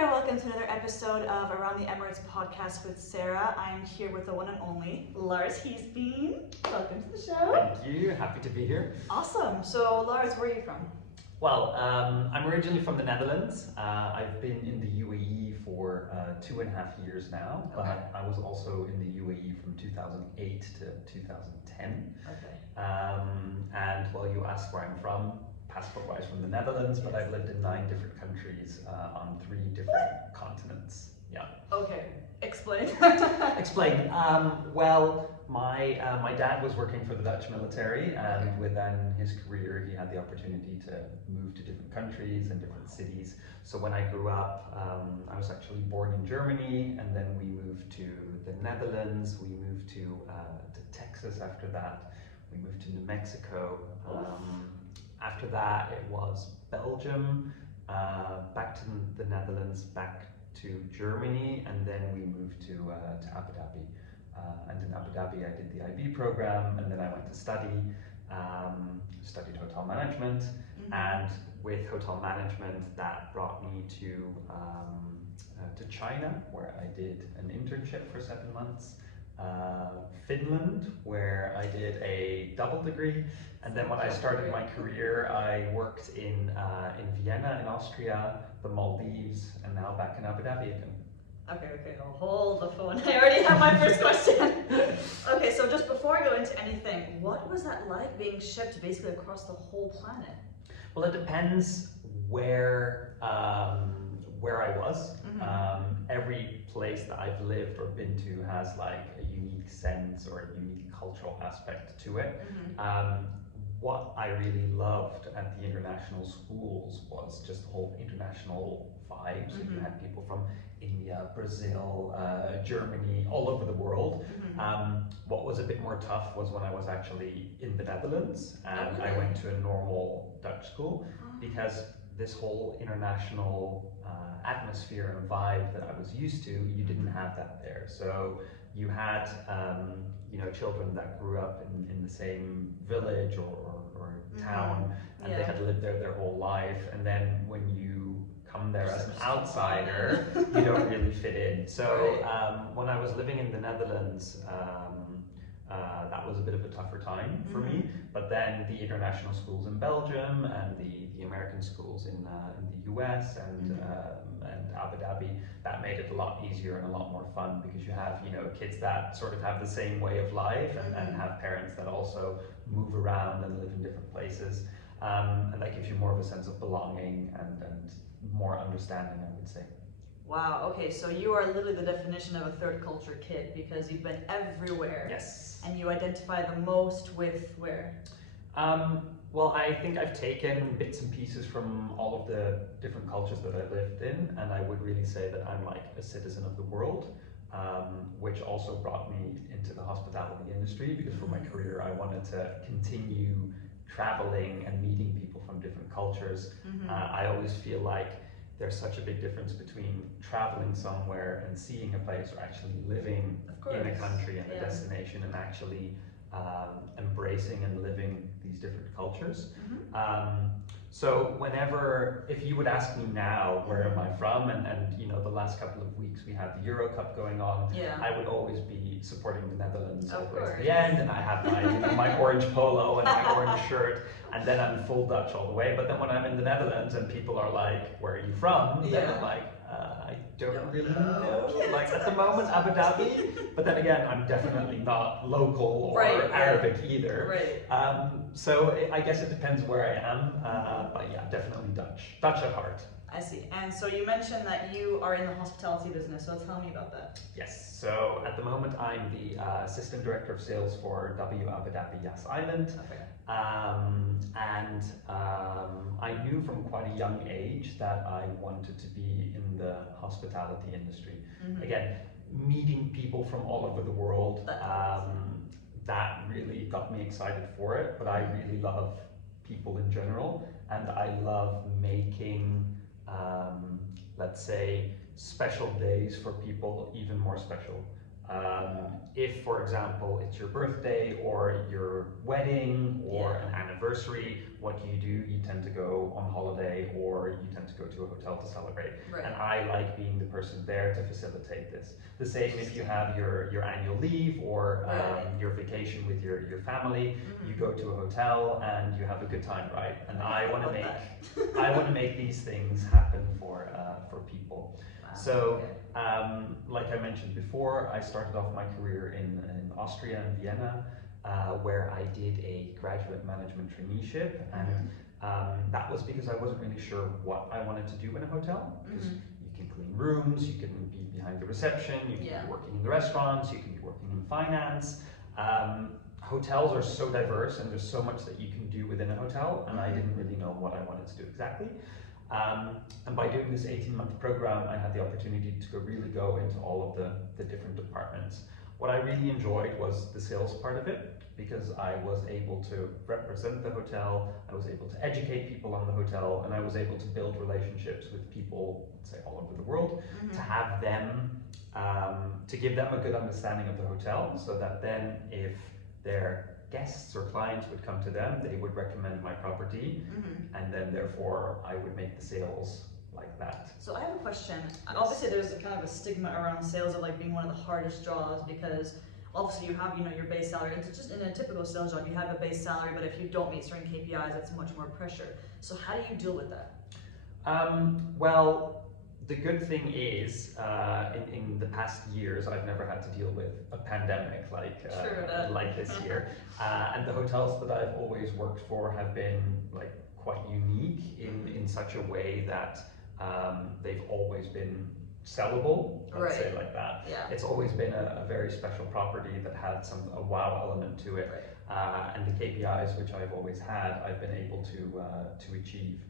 there, welcome to another episode of Around the Emirates podcast with Sarah. I'm here with the one and only Lars Heesbeen. Welcome to the show. Thank you, happy to be here. Awesome. So Lars, where are you from? Well, I'm originally from the Netherlands. I've been in the UAE for 2.5 years now, but Okay. I was also in the UAE from 2008 to 2010. Okay. And well, you asked where I'm from, passport-wise from the Netherlands, but I've lived in 9 different countries on 3 different continents. Yeah. Okay. Explain. Explain. Well, my dad was working for the Dutch military, and within his career, he had the opportunity to move to different countries and different cities. So when I grew up, I was actually born in Germany, and then we moved to the Netherlands. We moved to Texas after that. We moved to New Mexico. After that, it was Belgium, back to the Netherlands, back to Germany, and then we moved to Abu Dhabi. And in Abu Dhabi, I did the IB program, and then I went to studied hotel management. And with hotel management, that brought me to China, where I did an internship for 7 months. Finland, where I did a double degree, and then when I started my career, I worked in Vienna, in Austria, the Maldives, and now back in Abu Dhabi again. Okay, I'll hold the phone. I already have my first question. Okay, so just before I go into anything, what was that like being shipped basically across the whole planet? Well, it depends where I was. Every place that I've lived or been to has like a unique sense or a unique cultural aspect to it. What I really loved at the international schools was just the whole international vibe. So you had people from India, Brazil, Germany, all over the world. What was a bit more tough was when I was actually in the Netherlands and I went to a normal Dutch school, because this whole international atmosphere and vibe that I was used to, you didn't have that there. So you had children that grew up in the same village or town, and they had lived there their whole life, and then when you come there as an outsider, you don't really fit in. So when I was living in the Netherlands, that was a bit of a tougher time for me, but then the international schools in Belgium and the American schools in the US and Abu Dhabi, that made it a lot easier and a lot more fun, because you have kids that sort of have the same way of life and have parents that also move around and live in different places, and that gives you more of a sense of belonging and more understanding, I would say. Wow, okay, so you are literally the definition of a third culture kid, because you've been everywhere. Yes. And you identify the most with where? Well, I think I've taken bits and pieces from all of the different cultures that I lived in, and I would really say that I'm like a citizen of the world, which also brought me into the hospitality industry, because for my career I wanted to continue traveling and meeting people from different cultures. I always feel like there's such a big difference between traveling somewhere and seeing a place, or actually living in a country and a destination and actually embracing and living these different cultures. So if you would ask me now, where am I from, and the last couple of weeks we had the Euro Cup going on, I would always be supporting the Netherlands all the way to the end, and I have my my orange polo and my orange shirt, and then I'm full Dutch all the way. But then when I'm in the Netherlands and people are like, where are you from? Then I'm like, I don't really know. Like at the moment, Abu Dhabi, but then again, I'm definitely not local or Arabic either. So I guess it depends where I am, but yeah, definitely Dutch at heart. I see. And so you mentioned that you are in the hospitality business, so tell me about that. Yes, so at the moment I'm the Assistant Director of Sales for W Abu Dhabi Yas Island. I knew from quite a young age that I wanted to be in the hospitality industry. Again, meeting people from all over the world, that really got me excited for it, but I really love people in general, and I love making let's say special days for people even more special. If, for example, it's your birthday or your wedding or an anniversary, what do? You tend to go on holiday or you tend to go to a hotel to celebrate. Right. And I like being the person there to facilitate this. The same if you have your annual leave or your vacation with your family, you go to a hotel and you have a good time, right? And I want to make these things happen for people. Wow. So, like I mentioned before, I started off my career in Austria and Vienna, where I did a graduate management traineeship, and that was because I wasn't really sure what I wanted to do in a hotel. Because you can clean rooms, you can be behind the reception, you can be working in the restaurants, you can be working in finance. Hotels are so diverse, and there's so much that you can do within a hotel, and I didn't really know what I wanted to do exactly. And by doing this 18-month program, I had the opportunity to really go into all of the different departments. What I really enjoyed was the sales part of it, because I was able to represent the hotel, I was able to educate people on the hotel, and I was able to build relationships with people, let's say, all over the world, to have them, to give them a good understanding of the hotel, so that then if their guests or clients would come to them, they would recommend my property, and then therefore I would make the sales like that. So I have a question. Yes. Obviously there's kind of a stigma around sales of like being one of the hardest jobs, because obviously you have, your base salary. It's just in a typical sales job, you have a base salary, but if you don't meet certain KPIs, that's much more pressure. So how do you deal with that? Well, the good thing is, in the past years, I've never had to deal with a pandemic like this year. And the hotels that I've always worked for have been like quite unique in such a way that they've always been sellable, let's say like that. Yeah. It's always been a very special property that had a wow element to it. Right. And the KPIs which I've always had, I've been able to achieve.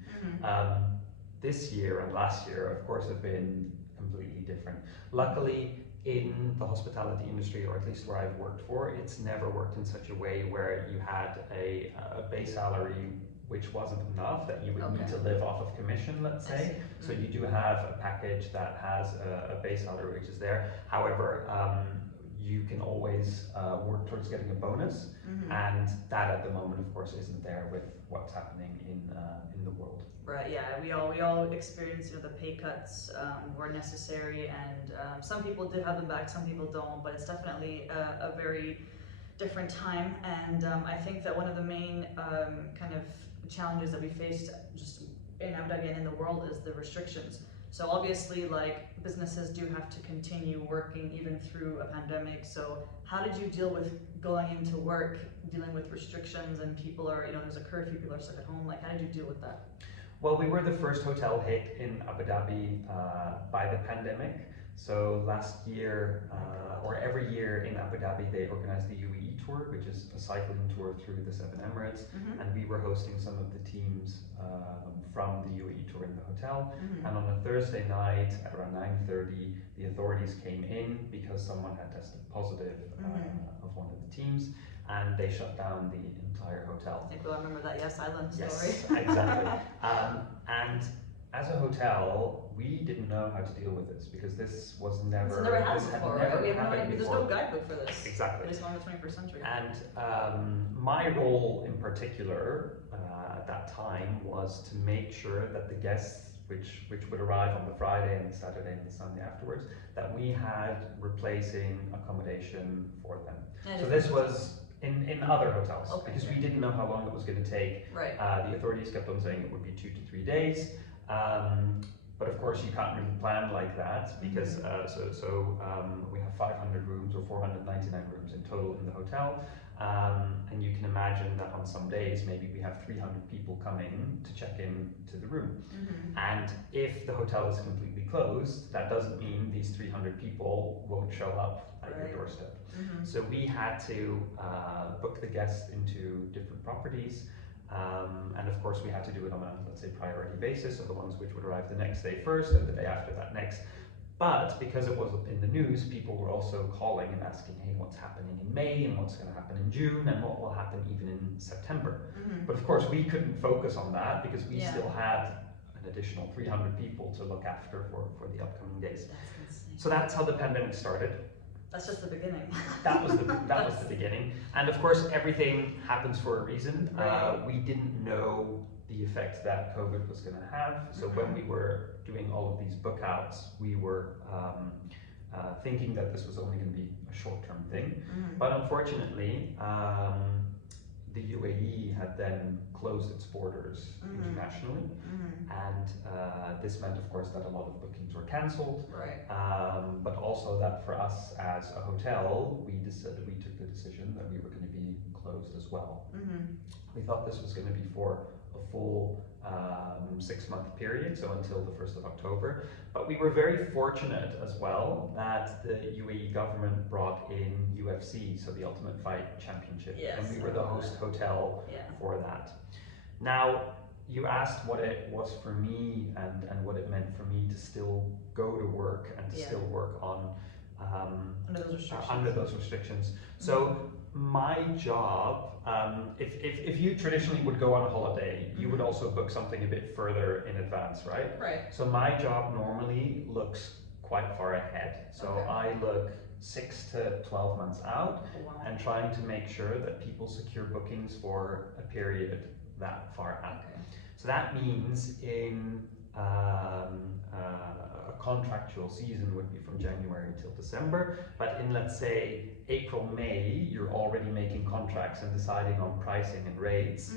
This year and last year, of course, have been completely different. Luckily, in the hospitality industry, or at least where I've worked for, it's never worked in such a way where you had a base salary which wasn't enough, that you would need to live off of commission, let's say. So you do have a package that has a base salary which is there. However, you can always work towards getting a bonus, and that at the moment, of course, isn't there with what's happening in the world. Right. Yeah. We all experience, the pay cuts were necessary, and some people did have them back, some people don't. But it's definitely a very different time, and I think that one of the main kind of challenges that we faced just in Abu Dhabi and in the world is the restrictions. So obviously, like, businesses do have to continue working even through a pandemic. So how did you deal with going into work, dealing with restrictions, and people are, there's a curfew, people are stuck at home? Like, how did you deal with that? Well, we were the first hotel hit in Abu Dhabi by the pandemic. So last year, or every year in Abu Dhabi, they organize the UAE tour, which is a cycling tour through the 7 Emirates. And we were hosting some of the teams from the UAE tour in the hotel. And on a Thursday night at around 9:30, the authorities came in because someone had tested positive of one of the teams, and they shut down the entire hotel. I think we'll remember that Yes Island story. Yes, exactly. And as a hotel, we didn't know how to deal with this, because this was never happened before. There's no guidebook for this. Exactly. At least not in the 21st century. And my role in particular at that time was to make sure that the guests, which would arrive on the Friday and the Saturday and the Sunday afterwards, that we had replacing accommodation for them. So this was in other hotels, because we didn't know how long it was going to take. Right. The authorities kept on saying it would be 2 to 3 days. But of course you can't really plan like that, because we have 500 rooms or 499 rooms in total in the hotel, and you can imagine that on some days maybe we have 300 people coming to check in to the room. And if the hotel is completely closed, that doesn't mean these 300 people won't show up at your doorstep. So we had to book the guests into different properties. And of course we had to do it on a, let's say, priority basis, so the ones which would arrive the next day first and the day after that next. But because it was in the news, people were also calling and asking, hey, what's happening in May, and what's going to happen in June, and what will happen even in September. But of course we couldn't focus on that, because we still had an additional 300 people to look after for the upcoming days. So that's how the pandemic started. That's just the beginning. That was the beginning, and of course everything happens for a reason. Right. We didn't know the effect that COVID was going to have. So when we were doing all of these book outs, we were thinking that this was only going to be a short-term thing. But unfortunately, the UAE had then closed its borders internationally, and this meant, of course, that a lot of bookings were cancelled. Right. But also that for us as a hotel, we took the decision that we were going to be closed as well. We thought this was going to be for a full 6-month period, so until the 1st of October. But we were very fortunate as well that the UAE government brought in UFC, so the Ultimate Fight Championship, and we were the host hotel for that. Now, you asked what it was for me and what it meant for me to still go to work and to still work on under those restrictions. So my job, if you traditionally would go on a holiday, you would also book something a bit further in advance, right? Right. So my job normally looks quite far ahead. So I look 6 to 12 months out and trying to make sure that people secure bookings for a period that far out. So that means in a contractual season would be from January till December, but in, let's say, April, May, you're already making contracts and deciding on pricing and rates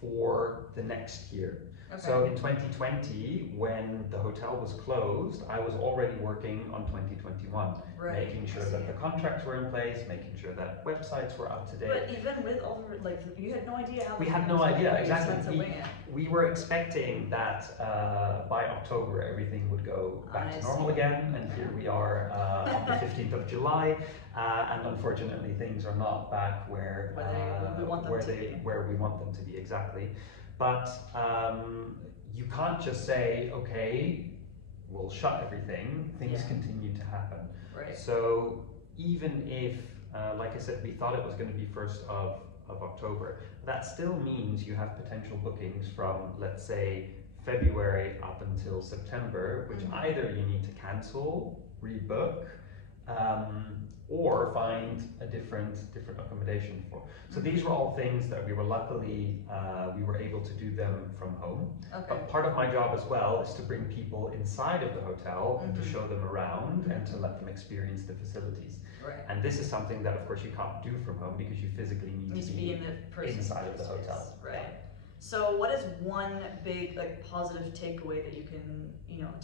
for the next year. So in 2020, when the hotel was closed, I was already working on 2021, making sure that the contracts were in place, making sure that websites were up to date. But even with all the, like, you had no idea how. We had no idea, exactly. We were expecting that by October everything would go back to normal again, and here we are on the 15th of July, and unfortunately things are not back where we want them to be, exactly. But you can't just say, okay, we'll shut everything. Things continue to happen. Right. So even if, like I said, we thought it was going to be 1st of October, that still means you have potential bookings from, let's say, February up until September, which either you need to cancel, rebook, or find a different accommodation for. So these were all things that we were luckily, we were able to do them from home. But part of my job as well is to bring people inside of the hotel and to show them around and to let them experience the facilities. Right. And this is something that of course you can't do from home because you physically need to be in the inside of the hotel. Right. So what is one big positive takeaway that you can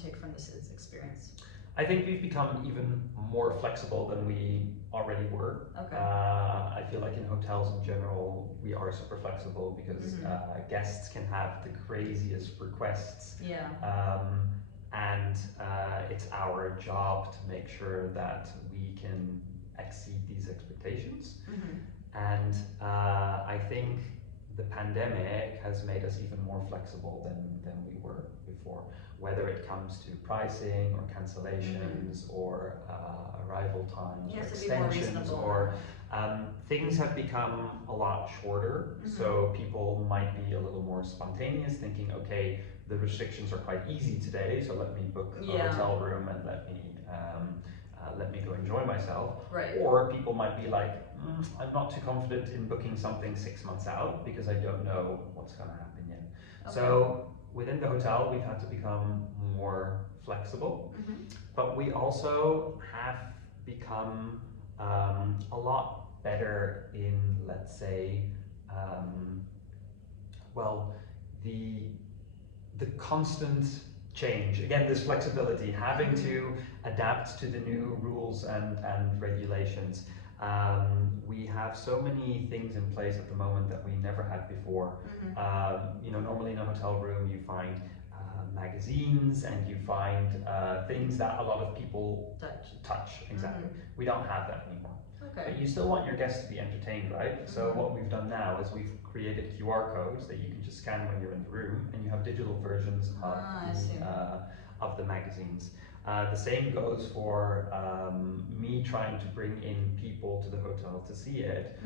take from this experience? I think we've become even more flexible than we already were. I feel like in hotels in general, we are super flexible because guests can have the craziest requests. And it's our job to make sure that we can exceed these expectations. And I think the pandemic has made us even more flexible than we were before, whether it comes to pricing or cancellations or arrival times or extensions or things have become a lot shorter. So people might be a little more spontaneous, thinking, okay, the restrictions are quite easy today, so let me book a hotel room and let me go enjoy myself. Or people might be like, I'm not too confident in booking something 6 months out because I don't know what's going to happen yet. So within the hotel, we've had to become more flexible, but we also have become a lot better in, let's say, the constant change. Again, this flexibility, having to adapt to the new rules and regulations. We have so many things in place at the moment that we never had before. Normally in a hotel room you find magazines and you find things that a lot of people touch. Exactly. We don't have that anymore. But you still want your guests to be entertained, right? So what we've done now is we've created QR codes that you can just scan when you're in the room, and you have digital versions of the magazines. The same goes for me trying to bring in people to the hotel to see it.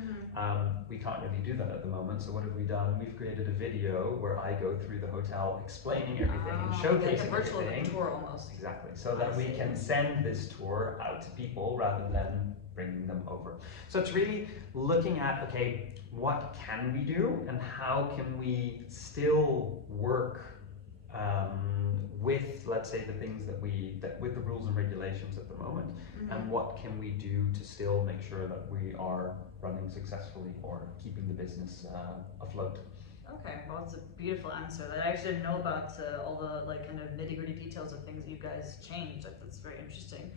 We can't really do that at the moment, so what have we done? We've created a video where I go through the hotel explaining everything and showcasing like a virtual everything. tour almost. Exactly, so that we can send this tour out to people rather than bringing them over. So it's really looking at, okay, what can we do and how can we still work with, let's say, the things that with the rules and regulations at the moment, and what can we do to still make sure that we are running successfully or keeping the business afloat. Okay, well, it's a beautiful answer. I actually didn't know about all the like kind of nitty-gritty details of things you guys changed. That's very interesting.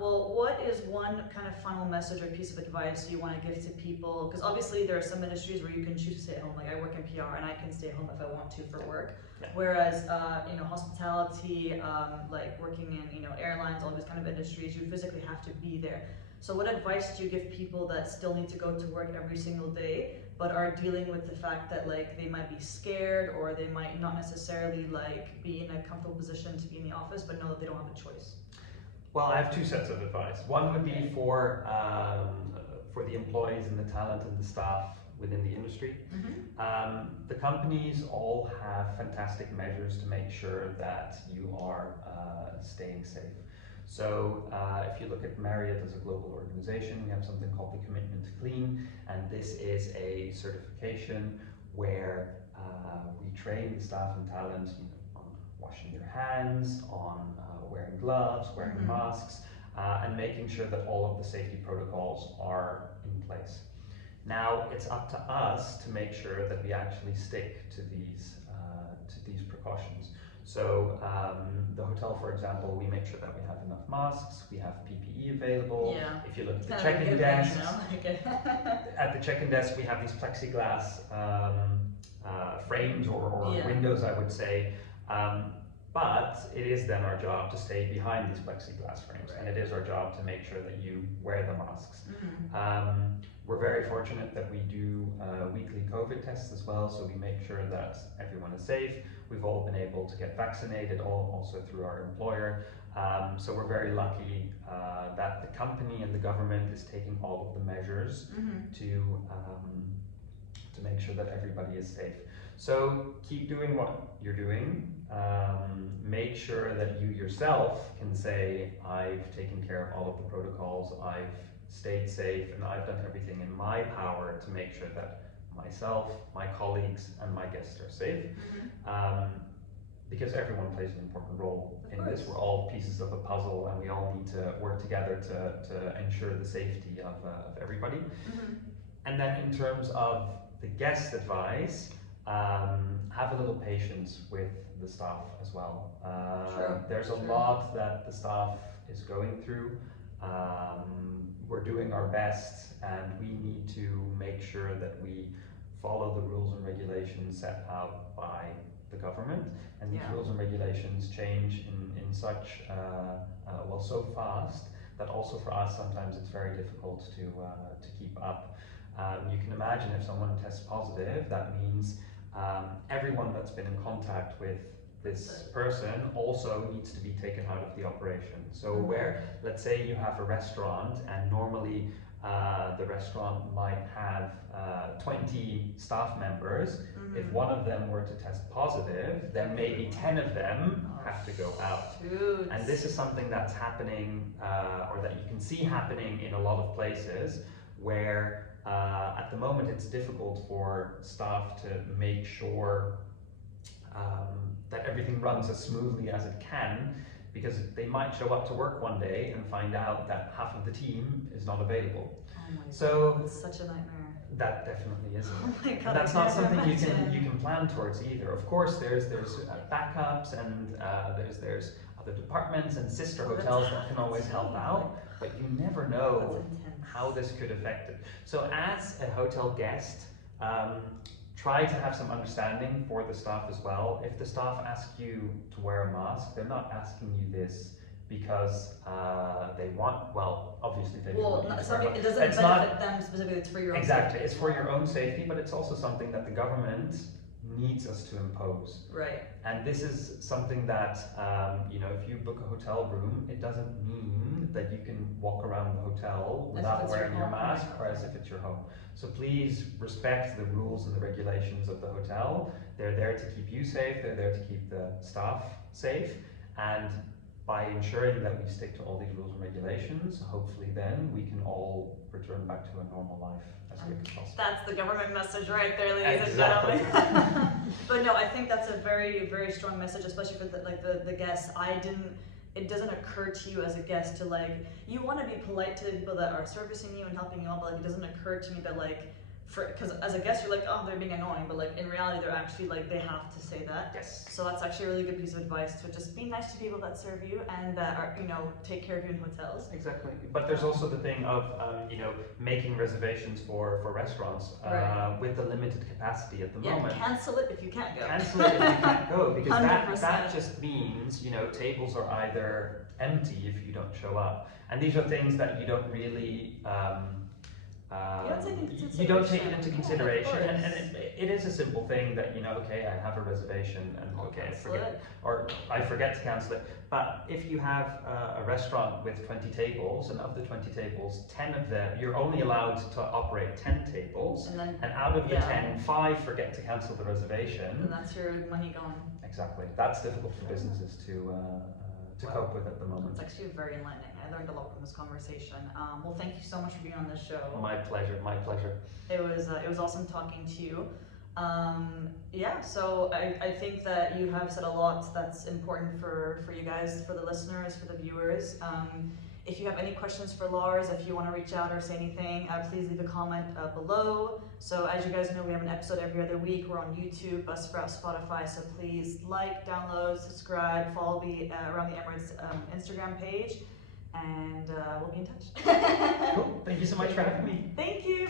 Well, what is one kind of final message or piece of advice you want to give to people? Because obviously there are some industries where you can choose to stay at home. Like I work in PR and I can stay home if I want to for work. Yeah. Whereas, hospitality, like working in, airlines, all these kind of industries, you physically have to be there. So what advice do you give people that still need to go to work every single day, but are dealing with the fact that like they might be scared or they might not necessarily like be in a comfortable position to be in the office, but know that they don't have a choice? Well, I have two sets of advice. One would be for the employees and the talent and the staff within the industry. The companies all have fantastic measures to make sure that you are staying safe. So if you look at Marriott as a global organization, we have something called the Commitment to Clean, and this is a certification where we train the staff and talent on washing their hands, on wearing gloves, wearing masks, and making sure that all of the safety protocols are in place. Now it's up to us to make sure that we actually stick to these precautions. So the hotel, for example, we make sure that we have enough masks, we have PPE available. Yeah. If you look at the check-in desks, at the check-in desk we have these plexiglass frames or windows, I would say. But it is then our job to stay behind these plexiglass frames, and it is our job to make sure that you wear the masks. We're very fortunate that we do weekly COVID tests as well, so we make sure that everyone is safe. We've all been able to get vaccinated, also through our employer. So we're very lucky that the company and the government is taking all of the measures to make sure that everybody is safe. So keep doing what you're doing. Make sure that you yourself can say, I've taken care of all of the protocols, I've stayed safe, and I've done everything in my power to make sure that myself, my colleagues, and my guests are safe. Because everyone plays an important role in this. We're all pieces of a puzzle, and we all need to work together to ensure the safety of everybody. And then in terms of the guest advice, have a little patience with the staff as well. There's a lot that the staff is going through. We're doing our best, and we need to make sure that we follow the rules and regulations set out by the government. And these rules and regulations change in such, so fast that also for us sometimes it's very difficult to keep up. You can imagine if someone tests positive, that means everyone that's been in contact with this person also needs to be taken out of the operation. So where, let's say you have a restaurant and normally the restaurant might have 20 staff members, if one of them were to test positive, then maybe 10 of them have to go out. And this is something that's happening, or that you can see happening in a lot of places where at the moment it's difficult for staff to make sure that everything runs as smoothly as it can, because they might show up to work one day and find out that half of the team is not available. Oh my so God, it's such a nightmare. That definitely is. Oh my God, and that's not something you imagine. can plan towards either. Of course, there's backups, and there's other departments and sister hotels that can always help out, but you never know how this could affect it. So as a hotel guest, try to have some understanding for the staff as well. If the staff ask you to wear a mask, they're not asking you this because they want, well, obviously they do want you to wear a mask. It doesn't benefit them specifically, it's for your own safety. safety. It's for your own safety, but it's also something that the government needs us to impose. Right. And this is something that, if you book a hotel room, it doesn't mean that you can walk around the hotel without wearing your mask or as if it's your home. So please respect the rules and the regulations of the hotel. They're there to keep you safe, they're there to keep the staff safe, and by ensuring that we stick to all these rules and regulations, hopefully then we can all return back to a normal life as quick as possible. That's the government message right there, ladies Exactly. and gentlemen. But no, I think that's a very, very strong message, especially for the guests. It doesn't occur to you as a guest to you want to be polite to the people that are servicing you and helping you out, but it doesn't occur to me that because as a guest you're oh, they're being annoying, but in reality they're actually they have to say that. Yes. So that's actually a really good piece of advice, to just be nice to people that serve you and that are take care of you in hotels. Exactly. But there's also the thing of making reservations for restaurants with the limited capacity at the moment. Cancel it if you can't go. Cancel it if you can't go, because 100%. that just means tables are either empty if you don't show up, and these are things that you don't really you don't take it into consideration, and it is a simple thing that okay, I have a reservation and okay, I forget to cancel it. But if you have a restaurant with 20 tables, and of the 20 tables, 10 of them, you're only allowed to operate 10 tables, and out of the 10, 5 forget to cancel the reservation. And that's your money gone. Exactly. That's difficult for businesses to cope with at the moment. It's actually very enlightening. I learned a lot from this conversation. Well, thank you so much for being on this show. My pleasure. My pleasure. It was awesome talking to you. So I think that you have said a lot that's important for you guys, for the listeners, for the viewers. If you have any questions for Lars, if you want to reach out or say anything, please leave a comment below. So as you guys know, we have an episode every other week. We're on YouTube, Buzzsprout, Spotify. So please download, subscribe, follow the Around the Emirates Instagram page, and we'll be in touch. Cool. Thank you so much for having me. Thank you.